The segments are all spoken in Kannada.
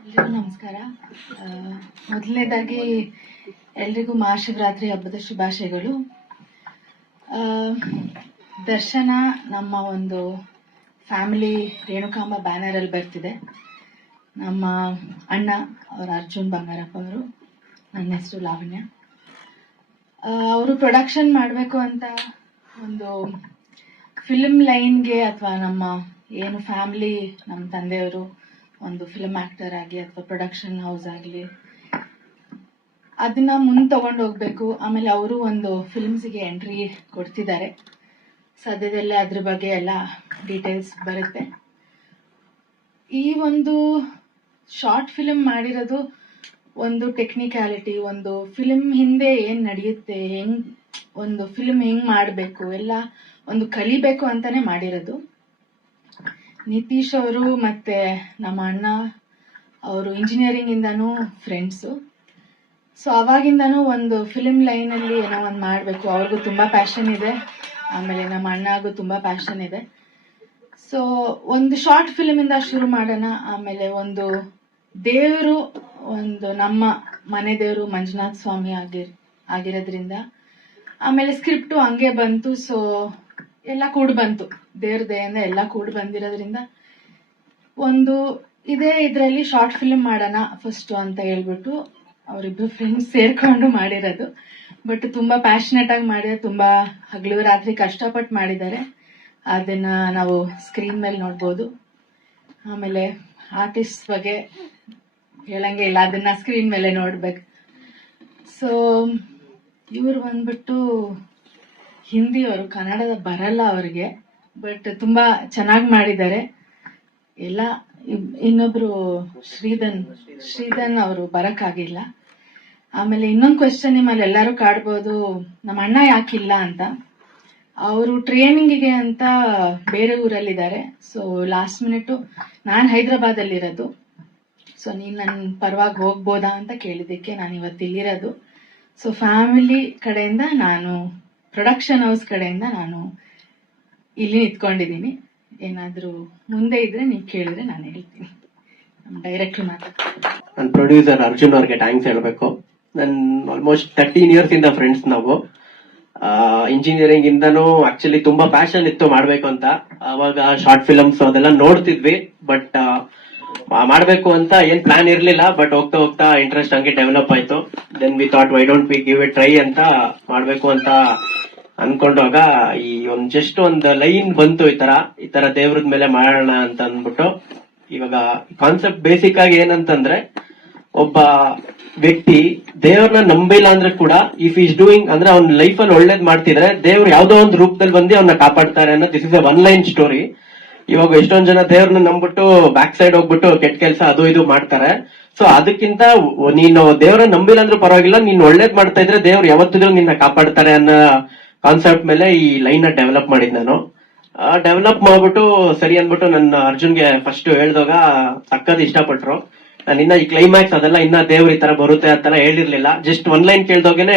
ಎಲ್ರಿಗೂ ನಮಸ್ಕಾರ. ಮೊದಲನೇದಾಗಿ ಎಲ್ರಿಗೂ ಮಹಾಶಿವರಾತ್ರಿ ಹಬ್ಬದ ಶುಭಾಶಯಗಳು. ದರ್ಶನ ನಮ್ಮ ಒಂದು ಫ್ಯಾಮಿಲಿ ರೇಣುಕಾಂಬ ಬ್ಯಾನರಲ್ಲಿ ಬರ್ತಿದೆ. ನಮ್ಮ ಅಣ್ಣ ಅವರು ಅರ್ಜುನ್ ಬಂಗಾರಪ್ಪ ಅವರು, ನನ್ನ ಹೆಸರು ಲಾವಣ್ಯ. ಅವರು ಪ್ರೊಡಕ್ಷನ್ ಮಾಡಬೇಕು ಅಂತ ಒಂದು ಫಿಲ್ಮ್ ಲೈನ್ಗೆ ಅಥವಾ ನಮ್ಮ ಏನು ಫ್ಯಾಮಿಲಿ, ನಮ್ಮ ತಂದೆಯವರು ಒಂದು ಫಿಲ್ಮ್ ಆಕ್ಟರ್ ಆಗಿ ಅಥವಾ ಪ್ರೊಡಕ್ಷನ್ ಹೌಸ್ ಆಗಲಿ ಅದನ್ನ ಮುಂದೆ ತಗೊಂಡು ಹೋಗ್ಬೇಕು. ಆಮೇಲೆ ಅವರು ಒಂದು ಫಿಲ್ಮ್ಸ್ಗೆ ಎಂಟ್ರಿ ಕೊಡ್ತಿದ್ದಾರೆ. ಸದ್ಯದಲ್ಲೇ ಅದ್ರ ಬಗ್ಗೆ ಎಲ್ಲ ಡೀಟೇಲ್ಸ್ ಬರುತ್ತೆ. ಈ ಒಂದು ಶಾರ್ಟ್ ಫಿಲ್ಮ್ ಮಾಡಿರೋದು ಒಂದು ಟೆಕ್ನಿಕ್ಯಾಲಿಟಿ, ಒಂದು ಫಿಲ್ಮ್ ಹಿಂದೆ ಏನ್ ನಡೆಯುತ್ತೆ, ಒಂದು ಫಿಲ್ಮ್ ಹೆಂಗ್ ಮಾಡಬೇಕು ಎಲ್ಲ ಒಂದು ಕಲಿಬೇಕು ಅಂತಾನೆ ಮಾಡಿರೋದು. ನಿತೀಶ್ ಅವರು ಮತ್ತೆ ನಮ್ಮ ಅಣ್ಣ ಅವರು ಇಂಜಿನಿಯರಿಂಗ್ ಇಂದಾನು ಫ್ರೆಂಡ್ಸು. ಸೊ ಅವಾಗಿಂದಾನು ಒಂದು ಫಿಲ್ಮ್ ಲೈನ್ ಅಲ್ಲಿ ಏನೋ ಒಂದು ಮಾಡಬೇಕು. ಅವ್ರಿಗೂ ತುಂಬಾ ಪ್ಯಾಷನ್ ಇದೆ, ಆಮೇಲೆ ನಮ್ಮ ಅಣ್ಣಗೂ ತುಂಬಾ ಪ್ಯಾಷನ್ ಇದೆ. ಸೊ ಒಂದು ಶಾರ್ಟ್ ಫಿಲ್ಮ್ ಇಂದ ಶುರು ಮಾಡೋಣ. ಆಮೇಲೆ ಒಂದು ದೇವರು, ಒಂದು ನಮ್ಮ ಮನೆ ದೇವರು ಮಂಜುನಾಥ ಸ್ವಾಮಿ ಆಗಿರೋದ್ರಿಂದ ಆಮೇಲೆ ಸ್ಕ್ರಿಪ್ಟು ಹಂಗೆ ಬಂತು. ಸೊ ಎಲ್ಲ ಕೂಡ್ ಬಂತು, ದೇವ್ರ ದಯಿಂದ ಎಲ್ಲ ಕೂಡ್ ಬಂದಿರೋದ್ರಿಂದ ಒಂದು ಇದರಲ್ಲಿ ಶಾರ್ಟ್ ಫಿಲ್ಮ್ ಮಾಡೋಣ ಫಸ್ಟ್ ಅಂತ ಹೇಳ್ಬಿಟ್ಟು ಅವರಿಬ್ರು ಫ್ರೆಂಡ್ಸ್ ಸೇರ್ಕೊಂಡು ಮಾಡಿರೋದು. ಬಟ್ ತುಂಬಾ ಪ್ಯಾಷನೆಟ್ ಆಗಿ ಮಾಡಿದ್ರೆ, ತುಂಬಾ ಹಗಲು ರಾತ್ರಿ ಕಷ್ಟಪಟ್ಟು ಮಾಡಿದ್ದಾರೆ. ಅದನ್ನ ನಾವು ಸ್ಕ್ರೀನ್ ಮೇಲೆ ನೋಡ್ಬೋದು. ಆಮೇಲೆ ಆರ್ಟಿಸ್ಟ್ ಬಗ್ಗೆ ಹೇಳಂಗೆ ಇಲ್ಲ, ಅದನ್ನ ಸ್ಕ್ರೀನ್ ಮೇಲೆ ನೋಡ್ಬೇಕು. ಸೊ ಇವ್ರು ಬಂದ್ಬಿಟ್ಟು ಹಿಂದಿಯವರು, ಕನ್ನಡದ ಬರಲ್ಲ ಅವ್ರಿಗೆ, ಬಟ್ ತುಂಬಾ ಚೆನ್ನಾಗಿ ಮಾಡಿದ್ದಾರೆ ಎಲ್ಲ. ಇನ್ನೊಬ್ರು ಶ್ರೀಧನ್ ಅವರು ಬರಕ್ಕಾಗಿಲ್ಲ. ಆಮೇಲೆ ಇನ್ನೊಂದು ಕ್ವೆಶ್ಚನ್ ನಿಮ್ಮಲ್ಲಿ ಎಲ್ಲರೂ ಕಾಡ್ಬೋದು, ನಮ್ಮ ಅಣ್ಣ ಯಾಕಿಲ್ಲ ಅಂತ. ಅವರು ಟ್ರೈನಿಂಗಿಗೆ ಅಂತ ಬೇರೆ ಊರಲ್ಲಿದ್ದಾರೆ. ಸೊ ಲಾಸ್ಟ್ ಮಿನಿಟ್ ನಾನು ಹೈದರಾಬಾದ್ ಅಲ್ಲಿ ಇರೋದು. ಸೊ ನೀನ್ ನನ್ನ ಪರವಾಗಿ ಹೋಗ್ಬೋದಾ ಅಂತ ಕೇಳಿದ್ದಕ್ಕೆ ನಾನು ಇವತ್ತು ಇಲ್ಲಿರೋದು. ಸೊ ಫ್ಯಾಮಿಲಿ ಕಡೆಯಿಂದ ನಾನು, ಪ್ರೊಡಕ್ಷನ್ ಹೌಸ್ ಕಡೆಯಿಂದ ನಾನು ಇಲ್ಲಿ ನಿಂತ್ಕೊಂಡಿದ್ದೀನಿ. ಏನಾದ್ರೂ ಮುಂದೆ ಇದ್ರೆ ನೀವು ಕೇಳಿದ್ರೆ ನಾನು ಹೇಳ್ತೀನಿ. ನಮ್ಮ ಡೈರೆಕ್ಟರ್ ಮಾತಾಡ್ತೀನಿ. ನನ್ನ ಪ್ರೊಡ್ಯೂಸರ್ ಅರ್ಜುನ್ ಅವ್ರಿಗೆ ಥ್ಯಾಂಕ್ಸ್ ಹೇಳ್ಬೇಕು. ನನ್ ಆಲ್ಮೋಸ್ಟ್ 13 ಇಯರ್ಸ್ ಇಂದ ಫ್ರೆಂಡ್ಸ್ ನಾವು. ಇಂಜಿನಿಯರಿಂಗ್ ಇಂದನೂ ಆಕ್ಚುಲಿ ತುಂಬಾ ಪ್ಯಾಷನ್ ಇತ್ತು ಮಾಡ್ಬೇಕು ಅಂತ. ಅವಾಗ ಶಾರ್ಟ್ ಫಿಲ್ಮ್ಸ್ ಅದೆಲ್ಲ ನೋಡ್ತಿದ್ವಿ, ಬಟ್ ಮಾಡ್ಬೇಕು ಅಂತ ಏನ್ ಪ್ಲಾನ್ ಇರ್ಲಿಲ್ಲ. ಬಟ್ ಹೋಗ್ತಾ ಹೋಗ್ತಾ ಇಂಟ್ರೆಸ್ಟ್ ಹಂಗೆ ಡೆವಲಪ್ ಆಯ್ತು. Then we thought why don't we give a try ಅಂತ ಮಾಡ್ಬೇಕು ಅಂತ ಅನ್ಕೊಂಡಾಗ ಈ ಜಸ್ಟ್ ಒಂದು ಲೈನ್ ಬಂತು, ಈ ತರ ದೇವ್ರದ ಮೇಲೆ ಮಾಡೋಣ ಅಂತ ಅಂದ್ಬಿಟ್ಟು. ಇವಾಗ ಕಾನ್ಸೆಪ್ಟ್ ಬೇಸಿಕ್ ಆಗಿ ಏನಂತಂದ್ರೆ, ಒಬ್ಬ ವ್ಯಕ್ತಿ ದೇವ್ರನ್ನ ನಂಬಿಲ್ಲ ಅಂದ್ರೆ ಕೂಡ ಇಫ್ ಈಸ್ ಡೂಯಿಂಗ್ ಅಂದ್ರೆ ಅವ್ನ ಲೈಫ್ ಅಲ್ಲಿ ಒಳ್ಳೇದ್ ಮಾಡ್ತಿದ್ರೆ ದೇವ್ರು ಯಾವ್ದೋ ಒಂದು ರೂಪದಲ್ಲಿ ಬಂದು ಅವ್ನ ಕಾಪಾಡ್ತಾರೆ ಅನ್ನೋ this is A one line story. ಇವಾಗ ಎಷ್ಟೊಂದ್ ಜನ ದೇವ್ರನ್ನ ನಂಬಿಟ್ಟು ಬ್ಯಾಕ್ ಸೈಡ್ ಹೋಗ್ಬಿಟ್ಟು ಕೆಟ್ಟ ಕೆಲಸ ಅದು ಇದು ಮಾಡ್ತಾರೆ. ಸೊ ಅದಕ್ಕಿಂತ ನೀನು ದೇವ್ರನ್ನ ನಂಬಿಲ್ಲ ಅಂದ್ರೂ ಪರವಾಗಿಲ್ಲ, ನೀನ್ ಒಳ್ಳೇದ್ ಮಾಡ್ತಾ ಇದ್ರೆ ದೇವ್ರು ಯಾವತ್ತಿದ್ರು ನಿನ್ನ ಕಾಪಾಡ್ತಾರೆ ಅನ್ನೋ ಕಾನ್ಸೆಪ್ಟ್ ಮೇಲೆ ಈ ಲೈನ್ ನ ಡೆವಲಪ್ ಮಾಡಿದ್ ನಾನು. ಡೆವಲಪ್ ಮಾಡ್ಬಿಟ್ಟು ಸರಿ ಅಂದ್ಬಿಟ್ಟು ನನ್ನ ಅರ್ಜುನ್ಗೆ ಫಸ್ಟ್ ಹೇಳ್ದಾಗ ಸಕ್ಕತ್ ಇಷ್ಟಪಟ್ರು. ನಾನು ಇನ್ನ ಈ ಕ್ಲೈಮ್ಯಾಕ್ಸ್ ಅದೆಲ್ಲ ಇನ್ನ ದೇವ್ರ ಈ ತರ ಬರುತ್ತೆ ಅಂತೆಲ್ಲ ಹೇಳಿರ್ಲಿಲ್ಲ. ಜಸ್ಟ್ ಒನ್ ಲೈನ್ ಕೇಳ್ದೋಗೆನೆ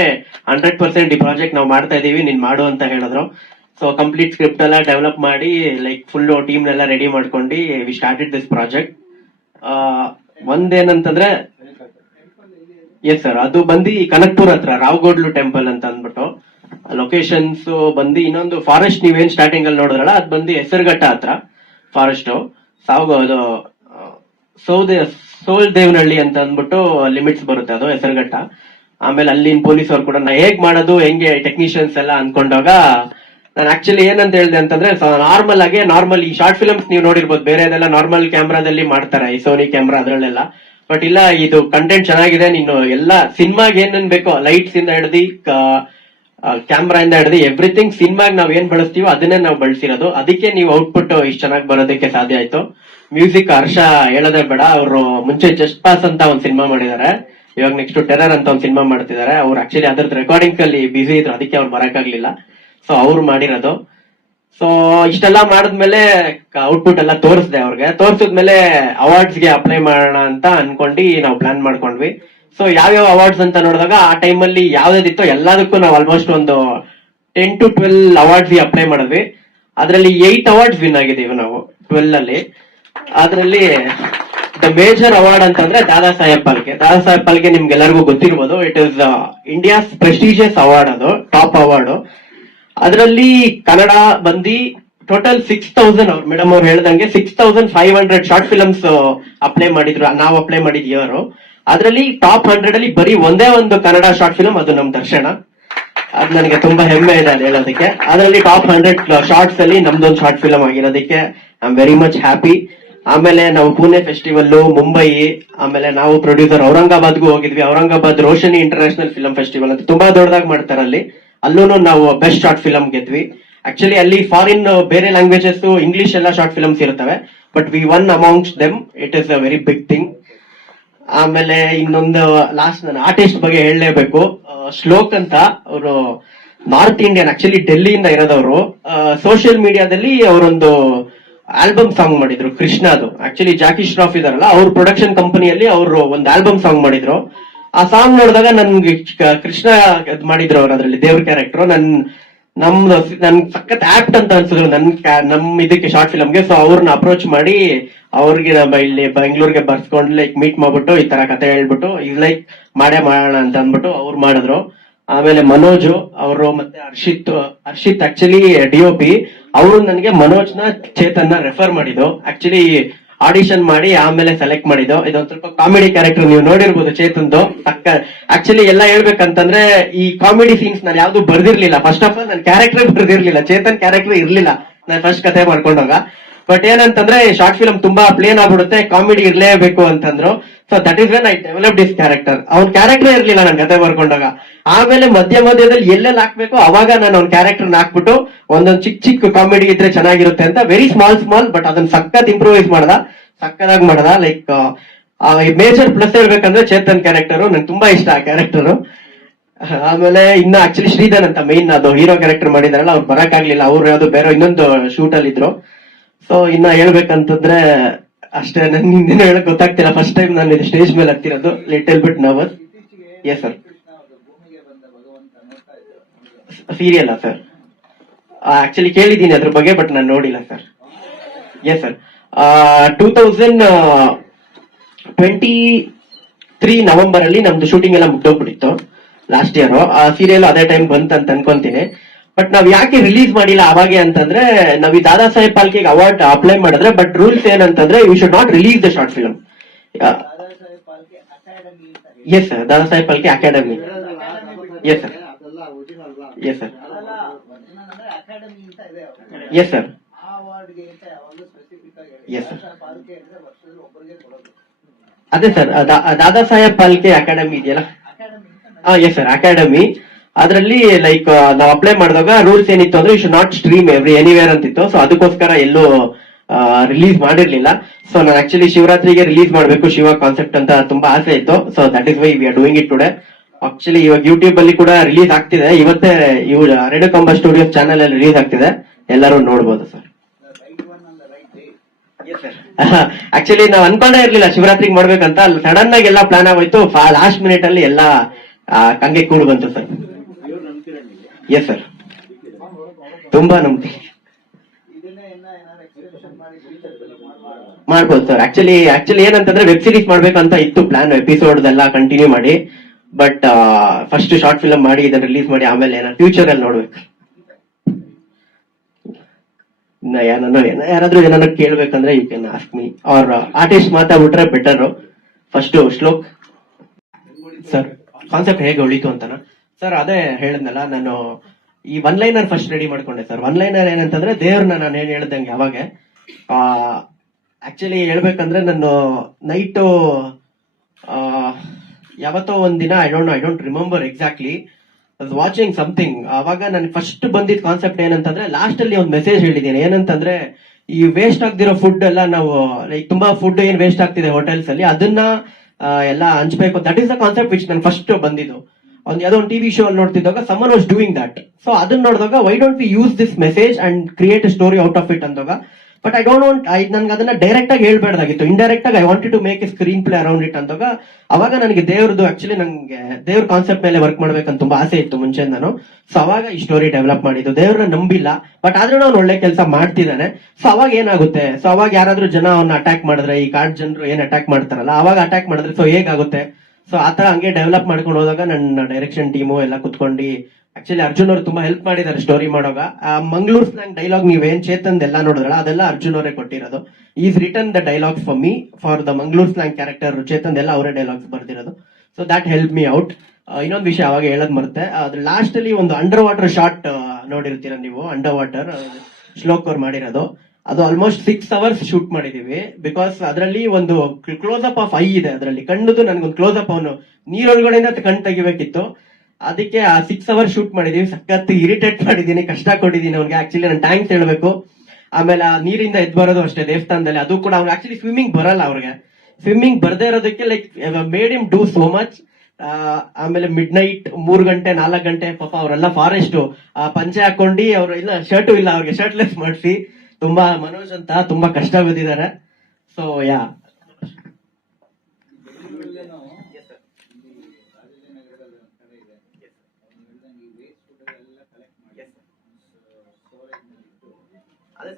100% ಈ ಪ್ರಾಜೆಕ್ಟ್ ನಾವು ಮಾಡ್ತಾ ಇದೀವಿ, ನೀನ್ ಮಾಡು ಅಂತ ಹೇಳಿದ್ರು. ಸೊ ಕಂಪ್ಲೀಟ್ ಸ್ಕ್ರಿಪ್ಟ್ ಎಲ್ಲ ಡೆವಲಪ್ ಮಾಡಿ ಲೈಕ್ ಫುಲ್ ಟೀಮ್ ನೆಲ್ಲ ರೆಡಿ ಮಾಡ್ಕೊಂಡು ವಿ ಸ್ಟಾರ್ಟೆಡ್ ದಿಸ್ ಪ್ರಾಜೆಕ್ಟ್. ಒಂದೇನಂತಂದ್ರೆ, ಎಸ್ ಸರ್, ಅದು ಬಂದು ಕನಕ್ಪುರ್ ಹತ್ರ ರಾವ್ಗೋಡ್ಲು ಟೆಂಪಲ್ ಅಂತ ಅಂದ್ಬಿಟ್ಟು ಲೊಕೇಶನ್ಸ್ ಬಂದು. ಇನ್ನೊಂದು ಫಾರೆಸ್ಟ್ ನೀವೇನ್ ಸ್ಟಾರ್ಟಿಂಗ್ ಅಲ್ಲಿ ನೋಡಿದ್ರಲ್ಲ, ಅದು ಬಂದು ಹೆಸರುಘಟ್ಟ ಹತ್ರ ಫಾರೆಸ್ಟ್ ಅದು ಸೋಲ್ ದೇವನಹಳ್ಳಿ ಅಂತ ಅಂದ್ಬಿಟ್ಟು ಲಿಮಿಟ್ಸ್ ಬರುತ್ತೆ, ಅದು ಹೆಸರುಘಟ್ಟ. ಆಮೇಲೆ ಅಲ್ಲಿನ ಪೊಲೀಸ್ ಅವ್ರು ಕೂಡ ಹೇಗ್ ಮಾಡೋದು ಹೆಂಗೆ ಟೆಕ್ನಿಷಿಯನ್ಸ್ ಎಲ್ಲ ಅನ್ಕೊಂಡಾಗ ನಾನು ಆಕ್ಚುಲಿ ಏನಂತ ಹೇಳಿದೆ ಅಂತಂದ್ರೆ, ನಾರ್ಮಲ್ ಈ ಶಾರ್ಟ್ ಫಿಲ್ಮ್ಸ್ ನೀವು ನೋಡಿರ್ಬೋದು, ಬೇರೆದೆಲ್ಲ ನಾರ್ಮಲ್ ಕ್ಯಾಮ್ರಾದಲ್ಲಿ ಮಾಡ್ತಾರೆ, ಈ ಸೋನಿ ಕ್ಯಾಮ್ರಾ ಅದ್ರಲ್ಲೆಲ್ಲ. ಬಟ್ ಇಲ್ಲ, ಇದು ಕಂಟೆಂಟ್ ಚೆನ್ನಾಗಿದೆ, ನೀನು ಎಲ್ಲ ಸಿನಿಮಾಗೆ ಏನೇನ್ ಬೇಕೋ ಲೈಟ್ಸ್ ಇಂದ ಹಿಡ್ದು ಕ್ಯಾಮ್ರಾ ಇಂದ ಹಿಡ್ದು ಎವ್ರಿಥಿಂಗ್ ಸಿನಿಮಾಗ್ ನಾವ್ ಏನ್ ಬಳಸ್ತೀವೋ ಅದನ್ನೇ ನಾವು ಬಳಸಿರೋದು. ಅದಕ್ಕೆ ನೀವು ಔಟ್ಪುಟ್ ಇಷ್ಟು ಚೆನ್ನಾಗಿ ಬರೋದಕ್ಕೆ ಸಾಧ್ಯ ಆಯ್ತು. ಮ್ಯೂಸಿಕ್ ಹರ್ಷ ಹೇಳೋದೇ ಬೇಡ, ಅವರು ಮುಂಚೆ ಜಸ್ಟ್ ಪಾಸ್ ಅಂತ ಒಂದ್ ಸಿನಿಮಾ ಮಾಡಿದ್ದಾರೆ, ಇವಾಗ ನೆಕ್ಸ್ಟ್ ಟೆರರ್ ಅಂತ ಒಂದ್ ಸಿನಿಮಾ ಮಾಡ್ತಿದ್ದಾರೆ. ಅವ್ರು ಆಕ್ಚುಲಿ ಅದ್ರದ್ದು ರೆಕಾರ್ಡಿಂಗ್ ಅಲ್ಲಿ ಬಿಸಿ ಇದ್ರು, ಅದಕ್ಕೆ ಅವ್ರು ಬರಕ್ಕಾಗ್ಲಿಲ್ಲ. ಸೊ ಅವ್ರು ಮಾಡಿರೋದು. ಸೊ ಇಷ್ಟೆಲ್ಲ ಮಾಡಿದ್ಮೇಲೆ ಔಟ್ಪುಟ್ ಎಲ್ಲ ತೋರಿಸ್ದೆ ಅವ್ರಿಗೆ. ತೋರ್ಸಿದ್ಮೇಲೆ ಅವಾರ್ಡ್ಸ್ ಗೆ ಅಪ್ಲೈ ಮಾಡೋಣ ಅಂತ ಅನ್ಕೊಂಡು ನಾವು ಪ್ಲಾನ್ ಮಾಡ್ಕೊಂಡ್ವಿ. ಸೊ ಯಾವ್ಯಾವ ಅವಾರ್ಡ್ಸ್ ಅಂತ ನೋಡಿದಾಗ ಆ ಟೈಮಲ್ಲಿ ಯಾವ್ದಿತ್ತೋ ಎಲ್ಲದಕ್ಕೂ ನಾವು ಆಲ್ಮೋಸ್ಟ್ ಒಂದು 10 to 12 ಅವಾರ್ಡ್ಸ್ ಅಪ್ಲೈ ಮಾಡಿದ್ವಿ. ಅದರಲ್ಲಿ 8 ಅವಾರ್ಡ್ಸ್ ವಿನ್ ಆಗಿದ್ದೀವಿ ನಾವು 12 ಅಲ್ಲಿ. ಅದರಲ್ಲಿ ದ ಮೇಜರ್ ಅವಾರ್ಡ್ ಅಂತಂದ್ರೆ ದಾದಾ ಸಾಹೇಬ್ ಫಾಲ್ಕೆ. ದಾದಾ ಸಾಹೇಬ್ ಫಾಲ್ಕೆ ನಿಮ್ಗೆಲ್ಲರಿಗೂ ಗೊತ್ತಿರ್ಬೋದು. It is India's prestigious award, ಅದು ಟಾಪ್ ಅವಾರ್ಡ್. ಅದರಲ್ಲಿ ಕನ್ನಡ ಬಂದು ಟೋಟಲ್ 6,000, ಅವ್ರು ಮೇಡಮ್ ಅವ್ರು ಹೇಳ್ದಂಗೆ 6,500 ಶಾರ್ಟ್ ಫಿಲ್ಮ್ಸ್ ಅಪ್ಲೈ ಮಾಡಿದ್ರು. ನಾವು ಅಪ್ಲೈ ಮಾಡಿದ್ ಇಯರ್. ಅದರಲ್ಲಿ ಟಾಪ್ 100 ಅಲ್ಲಿ ಬರೀ ಒಂದೇ ಒಂದು ಕನ್ನಡ ಶಾರ್ಟ್ ಫಿಲ್ಮ್, ಅದು ನಮ್ ದರ್ಶನ. ಅದು ನನಗೆ ತುಂಬಾ ಹೆಮ್ಮೆ ಇದೆ ಅದು ಹೇಳೋದಕ್ಕೆ. ಅದರಲ್ಲಿ ಟಾಪ್ 100 ಶಾರ್ಟ್ಸ್ ಅಲ್ಲಿ ನಮ್ದೊಂದು ಶಾರ್ಟ್ ಫಿಲ್ಮ್ ಆಗಿರೋದಕ್ಕೆ I am very much happy. ಆಮೇಲೆ ನಾವು ಪುಣೆ ಫೆಸ್ಟಿವಲ್, ಮುಂಬೈ, ಆಮೇಲೆ ನಾವು ಪ್ರೊಡ್ಯೂಸರ್ ಔರಂಗಾಬಾದ್ಗೂ ಹೋಗಿದ್ವಿ. Aurangabad Roshni international film festival ಅಂತ ತುಂಬಾ ದೊಡ್ಡದಾಗಿ ಮಾಡ್ತಾರೆ. ಅಲ್ಲಿ ಅಲ್ಲೂ ನಾವು ಬೆಸ್ಟ್ ಶಾರ್ಟ್ ಫಿಲ್ಮ್ ಗೆದ್ವಿ. ಆಕ್ಚುಲಿ ಅಲ್ಲಿ ಫಾರಿನ್ ಬೇರೆ ಲ್ಯಾಂಗ್ವೇಜಸ್, ಇಂಗ್ಲಿಷ್ ಎಲ್ಲ ಶಾರ್ಟ್ ಫಿಲ್ಮ್ಸ್ ಇರ್ತವೆ, but we won amongst them. It is a very big thing. ಆಮೇಲೆ ಇನ್ನೊಂದು ಲಾಸ್ಟ್ ನಾನು ಆರ್ಟಿಸ್ಟ್ ಬಗ್ಗೆ ಹೇಳಲೇಬೇಕು. ಶ್ಲೋಕ್ ಅಂತ, ಅವರು ನಾರ್ತ್ ಇಂಡಿಯನ್, ಆಕ್ಚುಲಿ ಡೆಲ್ಲಿಯಿಂದ ಇರೋದವರು. ಸೋಷಿಯಲ್ ಮೀಡಿಯಾದಲ್ಲಿ ಅವರೊಂದು ಆಲ್ಬಮ್ ಸಾಂಗ್ ಮಾಡಿದ್ರು, ಕೃಷ್ಣದು. ಆಕ್ಚುಲಿ ಜಾಕಿ ಶ್ರಾಫ್ ಇದಾರಲ್ಲ, ಅವ್ರ ಪ್ರೊಡಕ್ಷನ್ ಕಂಪನಿಯಲ್ಲಿ ಅವರು ಒಂದು ಆಲ್ಬಮ್ ಸಾಂಗ್ ಮಾಡಿದ್ರು. ಆ ಸಾಂಗ್ ನೋಡಿದಾಗ ನನ್ಗೆ ಕೃಷ್ಣ ಮಾಡಿದ್ರು ಅವ್ರು, ಅದ್ರಲ್ಲಿ ದೇವ್ರ ಕ್ಯಾರೆಕ್ಟರ್. ನನ್ ಸಖತ್ ಆಪ್ಟ್ ಅಂತ ಅನ್ಸಿದ್ರು ನಮ್ ಇದಕ್ಕೆ ಶಾರ್ಟ್ ಫಿಲ್ಮ್ಗೆ. ಸೊ ಅವ್ರನ್ನ ಅಪ್ರೋಚ್ ಮಾಡಿ ಅವ್ರಿಗೆ ಇಲ್ಲಿ ಬೆಂಗಳೂರಿಗೆ ಬರ್ಸ್ಕೊಂಡು ಲೈಕ್ ಮೀಟ್ ಮಾಡ್ಬಿಟ್ಟು ಈ ತರ ಕತೆ ಹೇಳ್ಬಿಟ್ಟು ಇದು ಲೈಕ್ ಮಾಡೇ ಮಾಡೋಣ ಅಂತ ಅಂದ್ಬಿಟ್ಟು ಅವ್ರು ಮಾಡಿದ್ರು. ಆಮೇಲೆ ಮನೋಜ್ ಅವರು ಮತ್ತೆ ಹರ್ಷಿತ್ ಆಕ್ಚುಲಿ DOP ಅವರು ನನಗೆ ಮನೋಜ್ನ ಚೇತನ್ನ ರೆಫರ್ ಮಾಡಿದ್ದು. ಆಕ್ಚುಲಿ ಆಡಿಷನ್ ಮಾಡಿ ಆಮೇಲೆ ಸೆಲೆಕ್ಟ್ ಮಾಡಿದ್ದು. ಇದೊಂದ್ ಸ್ವಲ್ಪ ಕಾಮಿಡಿ ಕ್ಯಾರೆಕ್ಟರ್, ನೀವು ನೋಡಿರ್ಬೋದು ಚೇತನ್ದು. ಆಕ್ಚುಲಿ ಎಲ್ಲ ಹೇಳ್ಬೇಕಂತಂದ್ರೆ ಈ ಕಾಮಿಡಿ ಸೀನ್ಸ್ ನಾನು ಯಾವ್ದು ಬರ್ದಿರ್ಲಿಲ್ಲ. ಫಸ್ಟ್ ಆಫ್ ಆಲ್ ನನ್ನ ಕ್ಯಾರೆಕ್ಟರ್ ಬರ್ದಿರ್ಲಿಲ್ಲ, ಚೇತನ್ ಕ್ಯಾರೆಕ್ಟರ್ ಇರ್ಲಿಲ್ಲ ನಾನು ಫಸ್ಟ್ ಕತೆ ಮಾಡ್ಕೊಂಡಾಗ. ಬಟ್ ಏನಂತಂದ್ರೆ ಶಾರ್ಟ್ ಫಿಲ್ಮ್ ತುಂಬಾ ಪ್ಲೇನ್ ಆಗ್ಬಿಡುತ್ತೆ, ಕಾಮಿಡಿ ಇರ್ಲೇಬೇಕು ಅಂತಂದ್ರು. So that is when I develop this character. ಅವ್ನ ಕ್ಯಾರೆಕ್ಟರ್ ಇರ್ಲಿಲ್ಲ ನನ್ ಕತೆ ಬರ್ಕೊಂಡಾಗ. ಆಮೇಲೆ ಮಧ್ಯದಲ್ಲಿ ಎಲ್ಲೆಲ್ಲಿ ಹಾಕ್ಬೇಕು ಅವಾಗ ನಾನು ಅವ್ನ ಕ್ಯಾರೆಕ್ಟರ್ ಹಾಕ್ಬಿಟ್ಟು ಒಂದೊಂದ್ ಚಿಕ್ಕ ಕಾಮಿಡಿ ಇದ್ರೆ ಚೆನ್ನಾಗಿರುತ್ತೆ ಅಂತ ವೆರಿ ಸ್ಮಾಲ್ ಬಟ್ ಅದನ್ನ ಸಖತ್ ಇಂಪ್ರೂವೈಸ್ ಸಕ್ಕದಾಗಿ ಮಾಡ್ದ. ಲೈಕ್ ಮೇಜರ್ ಪ್ಲಸ್ ಹೇಳ್ಬೇಕಂದ್ರೆ ಚೇತನ್ ಕ್ಯಾರೆಕ್ಟರ್ ನಂಗೆ ತುಂಬಾ ಇಷ್ಟ, ಆ ಕ್ಯಾರೆಕ್ಟರ್. ಆಮೇಲೆ ಇನ್ನ ಆಕ್ಚುಲಿ ಶ್ರೀಧರ್ ಅಂತ ಮೇನ್ ಅದು ಹೀರೋ ಕ್ಯಾರೆಕ್ಟರ್ ಮಾಡಿದಾರಲ್ಲ, ಅವ್ರು ಬರಕ್ಕಾಗ್ಲಿಲ್ಲ, ಅವ್ರು ಯಾವ್ದು ಬೇರೆ ಇನ್ನೊಂದು ಶೂಟ್ ಅಲ್ಲಿ ಇದ್ರು. ಸೊ ಇನ್ನ ಹೇಳ್ಬೇಕಂತಂದ್ರೆ ಅಷ್ಟೇ, ನನ್ ಹಿಂದಿನ ಹೇಳಕ್ ಗೊತ್ತಾಗ್ತಿಲ್ಲ. ಫಸ್ಟ್ ಟೈಮ್ ನಾನು ಇದು ಸ್ಟೇಜ್ ಮೇಲೆ ಹತ್ತಿರೋದು, little bit nervous. Yes sir, serial sir actually ಕೇಳಿದ್ದೀನಿ ಅದ್ರ ಬಗ್ಗೆ, ಬಟ್ ನಾನು ನೋಡಿಲ್ಲ ಸರ್. ಎಸ್ ಸರ್, 2023 ನವೆಂಬರ್ ಅಲ್ಲಿ ನಮ್ದು ಶೂಟಿಂಗ್ ಎಲ್ಲ ಮುಗ್ದೋಗ್ಬಿಟ್ಟಿತ್ತು ಲಾಸ್ಟ್ ಇಯರ್. ಆ ಸೀರಿಯಲ್ ಅದೇ ಟೈಮ್ ಬಂತ ಅಂತ ಅನ್ಕೊಂತೀನಿ. ಬಟ್ ನಾವ್ ಯಾಕೆ ರಿಲೀಸ್ ಮಾಡಿಲ್ಲ ಅವಾಗೆ ಅಂತಂದ್ರೆ, ನಾವ್ ಈ ದಾದಾ ಸಾಹೇಬ್ ಫಾಲ್ಕೆಗೆ ಅವಾರ್ಡ್ ಅಪ್ಲೈ ಮಾಡಿದ್ರೆ, ಬಟ್ ರೂಲ್ಸ್ ಏನಂತಂದ್ರೆ you should not release the short film. Yes sir, Dada Saheb Phalke academy. Yes sir, yes sir, yes sir, yes sir. ಅದೇ ಸರ್, ದಾದಾ ಸಾಹೇಬ್ ಫಾಲ್ಕೆ ಅಕಾಡೆಮಿ ಇದೆಯಲ್ಲ, ಎಸ್ ಸರ್, ಅಕಾಡೆಮಿ. ಅದರಲ್ಲಿ ಲೈಕ್ ನಾವು ಅಪ್ಲೈ ಮಾಡಿದಾಗ ರೂಲ್ಸ್ ಏನಿತ್ತು ಅಂದ್ರೆ you should not stream anywhere ಅಂತಿತ್ತು. ಸೊ ಅದಕ್ಕೋಸ್ಕರ ಎಲ್ಲೂ ರಿಲೀಸ್ ಮಾಡಿರ್ಲಿಲ್ಲ. ಸೊ ನಾನು ಆಕ್ಚುಲಿ ಶಿವರಾತ್ರಿಗೆ ರಿಲೀಸ್ ಮಾಡಬೇಕು ಶಿವ ಕಾನ್ಸೆಪ್ಟ್ ಅಂತ ತುಂಬಾ ಆಸೆ ಇತ್ತು. So that is why we are doing it today. Actually ಇವಾಗ ಯೂಟ್ಯೂಬ್ ಅಲ್ಲಿ ಕೂಡ ರಿಲೀಸ್ ಆಗ್ತಿದೆ. ಇವತ್ತೇ ಇವ್ರ ರೇಣುಕಾಂಬ ಸ್ಟುಡಿಯೋಸ್ ಚಾನೆಲ್ ಅಲ್ಲಿ ರಿಲೀಸ್ ಆಗ್ತಿದೆ, ಎಲ್ಲರೂ ನೋಡ್ಬೋದು ಸರ್. ಆಕ್ಚುಲಿ ನಾವು ಅನ್ಕೊಂಡೇ ಇರ್ಲಿಲ್ಲ ಶಿವರಾತ್ರಿಗೆ ಮಾಡ್ಬೇಕಂತ. ಅಲ್ಲಿ ಸಡನ್ ಆಗಿ ಎಲ್ಲ ಪ್ಲಾನ್ ಆಗೋಯ್ತು. ಲಾಸ್ಟ್ ಮಿನಿಟ್ ಅಲ್ಲಿ ಎಲ್ಲ ಕಂಗೆ ಕೂಡು ಬಂತು ಸರ್. ಎಸ್ ಸರ್, ತುಂಬಾ ನಂಬ್ತೀನಿ. ಮಾಡ್ಬೋದು ಸರ್. ಆಕ್ಚುಲಿ ಏನಂತಂದ್ರೆ ವೆಬ್ ಸೀರೀಸ್ ಮಾಡ್ಬೇಕಂತ ಇತ್ತು ಪ್ಲಾನ್, ಎಪಿಸೋಡ್ ಎಲ್ಲ ಕಂಟಿನ್ಯೂ ಮಾಡಿ. ಬಟ್ ಫಸ್ಟ್ ಶಾರ್ಟ್ ಫಿಲ್ಮ್ ಮಾಡಿ ಇದನ್ನ ರಿಲೀಸ್ ಮಾಡಿ ಆಮೇಲೆ ಫ್ಯೂಚರ್ ಅಲ್ಲಿ ನೋಡ್ಬೇಕು. ಯಾರಾದ್ರೂ ಏನಾದ್ರು ಕೇಳ್ಬೇಕಂದ್ರೆ ಯು ಕ್ಯಾನ್ ಆಸ್ಕ್ ಮೀ, ಅವ್ರ ಆರ್ಟಿಸ್ಟ್ ಮಾತಾಡ್ಬಿಟ್ರೆ better. First Shlok sir, concept ಹೇಗೆ ಉಳಿತು ಅಂತನಾ ಸರ್? ಅದೇ ಹೇಳಿದ್ನಲ್ಲ, ನಾನು ಈ ಒನ್ ಲೈನರ್ ಫಸ್ಟ್ ರೆಡಿ ಮಾಡ್ಕೊಂಡೆ ಸರ್. ಒನ್ ಲೈನರ್ ಏನಂತಂದ್ರೆ ದೇವ್ರನ್ನ ನಾನು ಏನ್ ಹೇಳ್ದಂಗೆ ಅವಾಗ ಆಕ್ಚುಲಿ ಹೇಳ್ಬೇಕಂದ್ರೆ ನಾನು ನೈಟ್ ಯಾವತ್ತೋ ಒಂದಿನ I don't remember exactly watching something. ಅವಾಗ ನನ್ ಫಸ್ಟ್ ಬಂದಿದ್ ಕಾನ್ಸೆಪ್ಟ್ ಏನಂತಂದ್ರೆ ಲಾಸ್ಟ್ ಅಲ್ಲಿ ಒಂದು ಮೆಸೇಜ್ ಹೇಳಿದ್ದೀನಿ. ಏನಂತಂದ್ರೆ ಈ ವೇಸ್ಟ್ ಆಗ್ತಿರೋ ಫುಡ್ ಎಲ್ಲ ನಾವು ಲೈಕ್ ತುಂಬಾ ಫುಡ್ ಏನ್ ವೇಸ್ಟ್ ಆಗ್ತಿದೆ ಹೋಟೆಲ್ಸ್ ಅಲ್ಲಿ ಅದನ್ನ ಎಲ್ಲ ಹಂಚ್ಬೇಕು. That is the concept which ನನ್ ಫಸ್ಟ್ ಬಂದಿದ್ದು. ಯಾವ್ದೋ ಒಂದು ಟಿವಿ ಶೋ ಅಲ್ಲಿ ನೋಡ್ತಿದ್ದಾಗ someone was doing that. So ಅದನ್ನ ನೋಡಿದಾಗ why don't we use this message and create a story out of it ಅಂದಾಗ ಬಟ್ ಐ ಡೋಂಟ್ ವಾಂಟ್ ನನ್ಗೆ ಅದನ್ನ ಡೈರೆಕ್ಟ್ ಆಗಿ ಹೇಳ್ಬೇಡ್ದಾಗಿತ್ತು, ಇಂಡೈರೆಕ್ಟ್ ಆಗಿ I wanted to make a screenplay around it ಅಂದಾಗ ಅವಾಗ ನನಗೆ ದೇವ್ರದ್ದು ಆಕ್ಚುಲಿ ನಂಗೆ ದೇವ್ರ ಕಾನ್ಸೆಪ್ಟ್ ಮೇಲೆ ವರ್ಕ್ ಮಾಡ್ಬೇಕಂತ ತುಂಬಾ ಆಸೆ ಇತ್ತು ಮುಂಚೆ ನಾನು. ಸೊ ಅವಾಗ ಈ ಸ್ಟೋರಿ ಡೆವಲಪ್ ಮಾಡಿದ್ದು. ದೇವ್ರನ್ನ ನಂಬಿಲ್ಲ, ಬಟ್ ಆದ್ರೂ ಅವ್ನು ಒಳ್ಳೆ ಕೆಲಸ ಮಾಡ್ತಿದ್ದಾನೆ. ಸೊ ಅವಾಗ ಏನಾಗುತ್ತೆ, ಸೊ ಅವಾಗ ಯಾರಾದ್ರೂ ಜನ ಅವನ್ನ ಅಟ್ಯಾಕ್ ಮಾಡಿದ್ರೆ, ಈ ಕಾರ್ಡ್ ಜನರು ಏನ್ ಅಟ್ಯಾಕ್ ಮಾಡ್ತಾರಲ್ಲ ಅವಾಗ ಅಟ್ಯಾಕ್ ಮಾಡಿದ್ರೆ ಸೊ ಹೇಗಾಗುತ್ತೆ. ಸೊ ಆತರ ಹಂಗೆ ಡೆವಲಪ್ ಮಾಡ್ಕೊಂಡು ಹೋದಾಗ ನನ್ನ ಡೈರೆಕ್ಷನ್ ಟೀಮು ಎಲ್ಲ ಕುತ್ಕೊಂಡು ಆಕ್ಚುಲಿ ಅರ್ಜುನ್ ಅವರು ತುಂಬಾ ಹೆಲ್ಪ್ ಮಾಡಿದ್ದಾರೆ ಸ್ಟೋರಿ ಮಾಡುವಾಗ. ಮಂಗಳೂರು ಸ್ಲ್ಯಾಂಗ್ ಡೈಲಾಗ್ ನೀವೇನ್ ಚೇತನ್ ಎಲ್ಲ ನೋಡಿದ್ರಲ್ಲ ಅದೆಲ್ಲ ಅರ್ಜುನ್ ಅವರೇ ಕೊಟ್ಟಿರೋದು. Is return the dialogues for me for the Mangaluru slang character. Chetan ಎಲ್ಲ ಅವರೇ ಡೈಲಾಗ್ಸ್ ಬರ್ದಿರೋದು. So that help me out. ಇನ್ನೊಂದು ವಿಷಯ ಅವಾಗ ಹೇಳದ್ ಮರ್ತೆ, ಅದ್ರ ಲಾಸ್ಟ್ ಅಲ್ಲಿ ಒಂದು ಅಂಡರ್ ವಾಟರ್ ಶಾಟ್ ನೋಡಿರ್ತೀರ ನೀವು, ಅಂಡರ್ ವಾಟರ್ ಶ್ಲೋಕ್ ಅವ್ರು ಮಾಡಿರೋದು. ಅದು ಆಲ್ಮೋಸ್ಟ್ 6 hours ಶೂಟ್ ಮಾಡಿದೀವಿ. ಬಿಕಾಸ್ ಅದರಲ್ಲಿ ಒಂದು ಕ್ಲೋಸ್ ಅಪ್ ಆಫ್ ಐ ಇದೆ, ಅದರಲ್ಲಿ ಕಣ್ಣದು ನನ್ಗೊಂದು ಕ್ಲೋಸ್ ಅಪ್, ಅವನು ನೀರೊಳಗಡೆಯಿಂದ ಕಣ್ ತೆಗಿಬೇಕಿತ್ತು. ಅದಕ್ಕೆ ಆ 6 hours ಶೂಟ್ ಮಾಡಿದೀವಿ. ಸಖತ್ ಇರಿಟೇಟ್ ಮಾಡಿದೀನಿ, ಕಷ್ಟ ಕೊಟ್ಟಿದ್ದೀನಿ ಅವ್ನಿಗೆ. ಆಕ್ಚುಲಿ ನಾನು ಥ್ಯಾಂಕ್ಸ್ ಹೇಳ್ಬೇಕು. ಆಮೇಲೆ ಆ ನೀರಿಂದ ಎದ್ ಬರೋದು ಅಷ್ಟೇ ದೇವಸ್ಥಾನದಲ್ಲಿ, ಅದು ಕೂಡ ಅವ್ರಿಗೆ ಆಕ್ಚುಲಿ ಸ್ವಿಮ್ಮಿಂಗ್ ಬರಲ್ಲ. ಅವ್ರಿಗೆ ಸ್ವಿಮ್ಮಿಂಗ್ ಬರದೇ ಇರೋದಕ್ಕೆ like made him do so much. ಆಮೇಲೆ ಮಿಡ್ ನೈಟ್ 3 ಗಂಟೆ 4 ಗಂಟೆ ಪಾಪ ಅವರೆಲ್ಲ ಫಾರೆಸ್ಟ್ ಪಂಚೆ ಹಾಕೊಂಡು ಅವ್ರು ಇಲ್ಲ ಶರ್ಟು ಇಲ್ಲ ಅವ್ರಿಗೆ ಶರ್ಟ್ಲೆಸ್ ಮಾಡಿಸಿ ತುಂಬಾ ಮನೋಜ್ ಅಂತ ತುಂಬಾ ಕಷ್ಟ ಬಿದ್ದಿದ್ದಾರೆ. ಸೊ ಯಾ ಅದೇ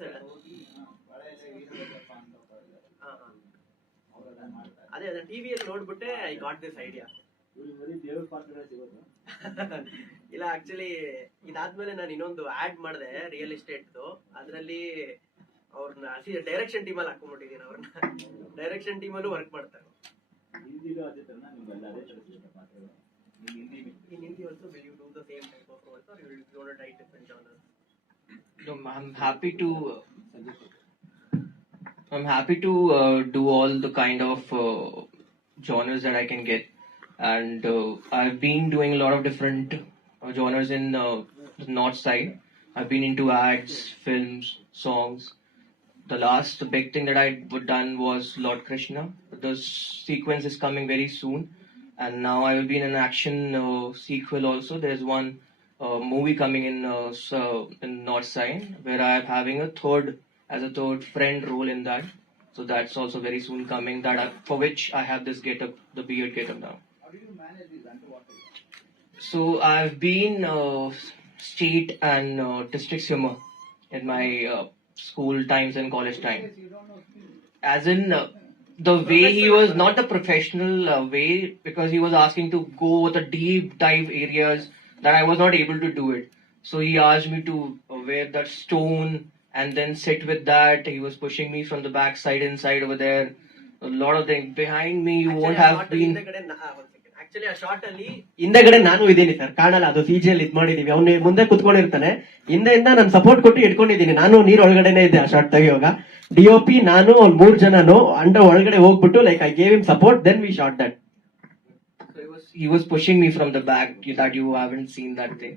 ಟಿವಿಯಲ್ಲಿ ನೋಡ್ಬಿಟ್ಟೆ ಐ ಗಾಟ್ ದಿಸ್ ಐಡಿಯಾ. ಇಲ್ಲ ಆಕ್ಚುಲಿ ಇದಾದ್ಮೇಲೆ ನಾನು ಇನ್ನೊಂದು ಆಡ್ ಮಾಡಿದೆ ರಿಯಲ್ ಎಸ್ಟೇಟ್. ಅದರಲ್ಲಿ ಅವ್ರನ್ನ ಡೈರೆಕ್ಷನ್ ಟೀಮ್ ಅಲ್ಲಿ ಹಾಕೊಂಡ್ಬಿಟ್ಟಿದ್ದೀನಿ. ಅವ್ರನ್ನ ಡೈರೆಕ್ಷನ್ ಟೀಮ್ ಅಲ್ಲೂ ವರ್ಕ್ ಮಾಡ್ತಾರೆ. In Hindi also, will you do the same type of roles, or you will want to try different genres? No, I'm happy to do all the kind of genres that I can get, and I've been doing a lot of different genres in the north side. I've been into ads, films, songs. The last big thing that I done was Lord Krishna. The sequence is coming very soon, and now I will be in an action sequel also. There's one movie coming in north side where I am having a third friend role in that. So that's also very soon coming. For which I have this getup, the beard getup now. How do you manage these underwater? So I've been state and district swimmer in my school times and college time. You don't know speed. As in the way he was not the professional way, because he was asking to go with the deep dive areas that I was not able to do it. So he asked me to wear that stone and then sit with that. He was pushing me from the back side inside over there. A lot of things behind me. You won't have been. Actually ಆ ಶಾರ್ಟ್ ಅಲ್ಲಿ ಹಿಂದೆಗಡೆ ನಾನು ಇದ್ದೀನಿ ಸರ್, ಕಾಣಲ್ಲ. ಅದು CG ಅಲ್ಲಿ ಇದ್ ಮಾಡಿದೀವಿ. ಅವ್ನು ಮುಂದೆ ಕುತ್ಕೊಂಡಿರ್ತಾನೆ, ಹಿಂದೆಯಿಂದ ನಾನು ಸಪೋರ್ಟ್ ಕೊಟ್ಟು ಇಟ್ಕೊಂಡಿದ್ದೀನಿ. ನಾನು ನೀರ್ ಒಳಗಡೆನೆ ಇದ್ದೆ ಆ ಶಾರ್ಟ್ ತೆಗಿಯುವಾಗ. DOP ನಾನು ಅವ್ನು 3 ಜನನು ಅಂಡರ್ ಒಳಗಡೆ ಹೋಗ್ಬಿಟ್ಟು like I gave him support, then we shot that. So he was pushing me from the back. That you haven't seen that thing.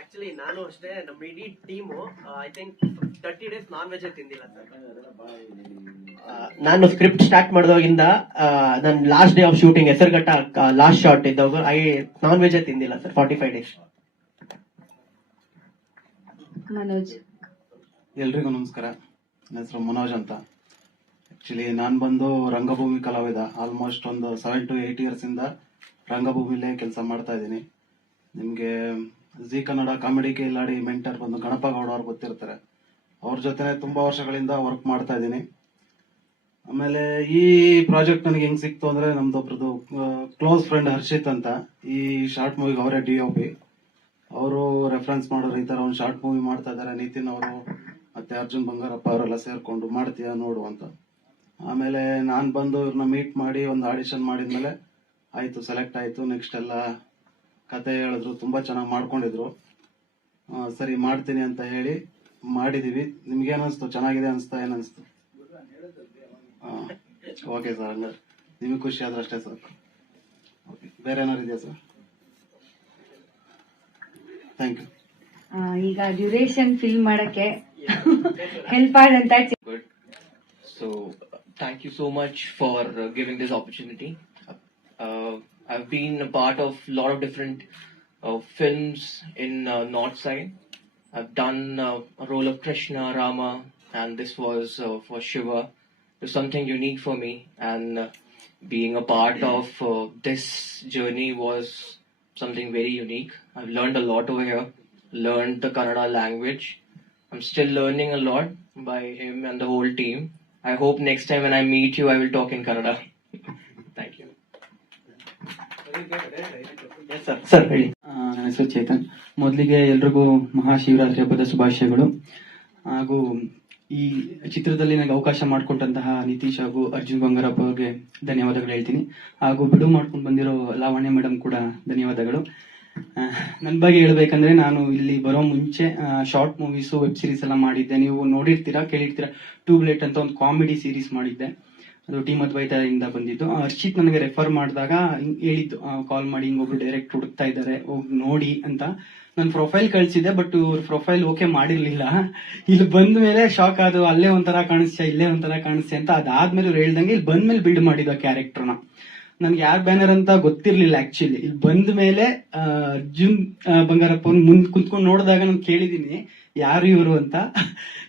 Actually ನಾನು ಅಷ್ಟೇ, ನಮ್ಮ ಇಡೀ team I think 30 days non veg ತಿಂದಿಲ್ಲ ಸರ್. ನಾನು ಸ್ಕ್ರಿಪ್ಟ್ ಸ್ಟಾರ್ಟ್ ಮಾಡಿದಾಗಿಂದ ನನ್ನ last day of shooting Hesaraghatta last shot ಇದ್ದಾಗ ನಾನ್ ವೆಜ್ ತಿಂದಿಲ್ಲ ಸರ್ 45 days. ಮನೋಜ್, ಎಲ್ರಿಗೂ ನಮಸ್ಕಾರ. ನನ್ನ ಹೆಸರು ಮನೋಜ್ ಅಂತ. ಆಕ್ಚುಲಿ ನಾನು ಬಂದು ರಂಗಭೂಮಿ ಕಲಾವಿದ. ಆಲ್ಮೋಸ್ಟ್ ಒಂದು 7 to 8 years ಇಂದ ರಂಗಭೂಮಿಲೇ ಕೆಲಸ ಮಾಡ್ತಾ ಇದ್ದೀನಿ. ನಿಮಗೆ G Kannada comedy Kiladi mentor ಬಂದು ಗಣಪ ಗೌಡ ಅವ್ರು ಗೊತ್ತಿರ್ತಾರೆ. ಅವ್ರ ಜೊತೆ ತುಂಬಾ ವರ್ಷಗಳಿಂದ ವರ್ಕ್ ಮಾಡ್ತಾ ಇದ್ದೀನಿ. ಆಮೇಲೆ ಈ ಪ್ರಾಜೆಕ್ಟ್ ನನಗೆ ಹೆಂಗ್ ಸಿಕ್ತು ಅಂದ್ರೆ, ನಮ್ದೊಬ್ರದ್ದು ಕ್ಲೋಸ್ ಫ್ರೆಂಡ್ ಹರ್ಷಿತ್ ಅಂತ, ಈ ಶಾರ್ಟ್ ಮೂವಿಗೆ ಅವರೇ DOP. ಅವರು ರೆಫರೆನ್ಸ್ ಮಾಡೋರು, ಈ ತರ ಒಂದು ಶಾರ್ಟ್ ಮೂವಿ ಮಾಡ್ತಾ ಇದಾರೆ ನಿತಿನ್ ಅವರು ಮತ್ತೆ ಅರ್ಜುನ್ ಬಂಗಾರಪ್ಪ ಅವರೆಲ್ಲ ಸೇರ್ಕೊಂಡು ಮಾಡ್ತೀಯಾ ನೋಡು ಅಂತ. ಆಮೇಲೆ ನಾನ್ ಬಂದು ಇವ್ರನ್ನ ಮೀಟ್ ಮಾಡಿ ಒಂದು ಆಡಿಷನ್ ಮಾಡಿದ್ಮೇಲೆ ಆಯ್ತು, ಸೆಲೆಕ್ಟ್ ಆಯ್ತು. ನೆಕ್ಸ್ಟ್ ಎಲ್ಲ ಕತೆ ಹೇಳಿದ್ರು, ತುಂಬಾ ಚೆನ್ನಾಗಿ ಮಾಡ್ಕೊಂಡಿದ್ರು. ಸರಿ ಮಾಡ್ತೀನಿ ಅಂತ ಹೇಳಿ ಮಾಡಿದೀವಿ. ನಿಮ್ಗೆ ಅನಿಸ್ತು? ಚೆನ್ನಾಗಿದೆ ಅನಿಸ್ತಾ? ಏನನ್ಸ್ತು? ಓಕೆ ಸರ್, ಹಂಗಾರೆ ನಿಮಗೆ ಖುಷಿ ಆದ್ರೆ ಅಷ್ಟೇ ಸರ್. ಬೇರೆ ಏನಾರು ಇದೆಯಾ ಸರ್? Thank you. ಈಗ ಡ್ಯೂರೇಷನ್ ಫಿಲ್ ಮಾಡಕ್ಕೆ ಹೆಲ್ಪ್ ಆದಂತ Good. So thank you so much for giving this opportunity. I've been a part of a lot of different films in North Side. I've done a role of Krishna, Rama, and this was for Shiva. It was something unique for me, and being a part of this journey was something very unique. I've learned a lot over here, learned the Kannada language. I'm still learning a lot by him and the whole team. I hope next time when I meet you, I will talk in Kannada. Thank you. Sir ಹೇಳಿ. ನನ್ನ ಹೆಸರು ಚೇತನ್. ಮೊದಲಿಗೆ ಎಲ್ರಿಗೂ ಮಹಾಶಿವರಾತ್ರಿ ಹಬ್ಬದ ಶುಭಾಶಯಗಳು. ಹಾಗೂ ಈ ಚಿತ್ರದಲ್ಲಿ ನನಗೆ ಅವಕಾಶ ಮಾಡಿಕೊಟ್ಟಂತಹ ನಿತೀಶ್ ಹಾಗೂ ಅರ್ಜುನ್ ಬಂಗಾರಪ್ಪ ಅವ್ರಿಗೆ ಧನ್ಯವಾದಗಳು ಹೇಳ್ತೀನಿ. ಹಾಗೂ ಬಿಡುವು ಮಾಡ್ಕೊಂಡು ಬಂದಿರೋ ಲಾವಣ್ಯ ಮೇಡಮ್ ಕೂಡ ಧನ್ಯವಾದಗಳು. ನನ್ನ ಬಗ್ಗೆ ಹೇಳ್ಬೇಕಂದ್ರೆ, ನಾನು ಇಲ್ಲಿ ಬರೋ ಮುಂಚೆ ಶಾರ್ಟ್ ಮೂವೀಸು, ವೆಬ್ ಸೀರೀಸ್ ಎಲ್ಲ ಮಾಡಿದ್ದೆ. ನೀವು ನೋಡಿರ್ತೀರಾ, ಕೇಳಿರ್ತೀರಾ. ಟ್ಯೂಬ್ಲೈಟ್ ಅಂತ ಒಂದು ಕಾಮಿಡಿ ಸೀರೀಸ್ ಮಾಡಿದ್ದೆ. ಅದು ಟೀಮ್ ಅದ್ವೈತದಿಂದ ಬಂದಿದ್ದು. ಹರ್ಷಿತ್ ನನಗೆ ರೆಫರ್ ಮಾಡಿದಾಗ ಹೇಳಿದ್ದು, ಕಾಲ್ ಮಾಡಿ ಹಿಂಗೊಬ್ರು ಡೈರೆಕ್ಟ್ ಹುಡುಕ್ತಾ ಇದ್ದಾರೆ, ಹೋಗಿ ನೋಡಿ ಅಂತ. ನನ್ನ ಪ್ರೊಫೈಲ್ ಕಳ್ಸಿದ್ದೆ, ಬಟ್ ಇವ್ರ ಪ್ರೊಫೈಲ್ ಓಕೆ ಮಾಡಿರ್ಲಿಲ್ಲ. ಇಲ್ಲಿ ಬಂದ ಮೇಲೆ ಶಾಕ್ ಆದ್ರು, ಅಲ್ಲೇ ಒಂಥರ ಕಾಣಿಸ್ತೆ, ಇಲ್ಲೇ ಒಂಥರ ಕಾಣಿಸ್ತೆ ಅಂತ. ಅದಾದ್ಮೇಲೆ ಇವ್ರು ಹೇಳ್ದಂಗೆ ಇಲ್ಲಿ ಬಂದ ಮೇಲೆ ಬಿಲ್ಡ್ ಮಾಡಿದ ಕ್ಯಾರೆಕ್ಟರ್ನ. ನನ್ಗೆ ಯಾರ್ ಬ್ಯಾನರ್ ಅಂತ ಗೊತ್ತಿರ್ಲಿಲ್ಲ ಆಕ್ಚುಲಿ. ಇಲ್ಲಿ ಬಂದ ಮೇಲೆ ಅರ್ಜುನ್ ಬಂಗಾರಪ್ಪ ಅವ್ರು ಮುಂದ್ ಕುಂತ್ಕೊಂಡು ನೋಡಿದಾಗ ನಾನು ಕೇಳಿದೀನಿ ಯಾರು ಇವರು ಅಂತ.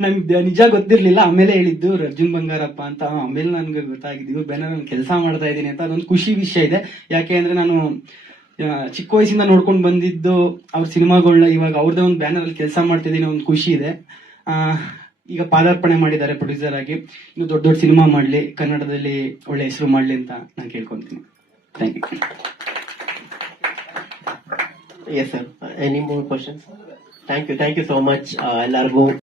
ನನ್ಗೆ ನಿಜ ಗೊತ್ತಿರ್ಲಿಲ್ಲ. ಆಮೇಲೆ ಹೇಳಿದ್ದು ಇವ್ರು ಅರ್ಜುನ್ ಬಂಗಾರಪ್ಪ ಅಂತ. ಆಮೇಲೆ ನನ್ಗೆ ಗೊತ್ತಾಗಿದ್ದು ಇವ್ರು ಬ್ಯಾನರ್ ನಾನು ಕೆಲಸ ಮಾಡ್ತಾ ಇದ್ದೀನಿ ಅಂತ. ಅದೊಂದು ಖುಷಿ ವಿಷಯ ಇದೆ. ಯಾಕೆ ಅಂದ್ರೆ ನಾನು ಚಿಕ್ಕ ವಯಸ್ಸಿಂದ ನೋಡ್ಕೊಂಡು ಬಂದಿದ್ದು ಅವ್ರ ಸಿನಿಮಾಗಳನ್ನ. ಇವಾಗ ಅವ್ರದೇ ಒಂದು ಬ್ಯಾನರ್ ಅಲ್ಲಿ ಕೆಲಸ ಮಾಡ್ತಿದ್ದೀನಿ, ಒಂದು ಖುಷಿ ಇದೆ. ಈಗ ಪಾದಾರ್ಪಣೆ ಮಾಡಿದ್ದಾರೆ ಪ್ರೊಡ್ಯೂಸರ್ ಆಗಿ. ಇನ್ನು ದೊಡ್ಡ ದೊಡ್ಡ ಸಿನಿಮಾ ಮಾಡ್ಲಿ, ಕನ್ನಡದಲ್ಲಿ ಒಳ್ಳೆ ಹೆಸರು ಮಾಡ್ಲಿ ಅಂತ ನಾನು ಕೇಳ್ಕೊಂತೀನಿ. Thank you. Yes sir, any more questions? Thank you so much ಎಲ್ಲರಿಗೂ.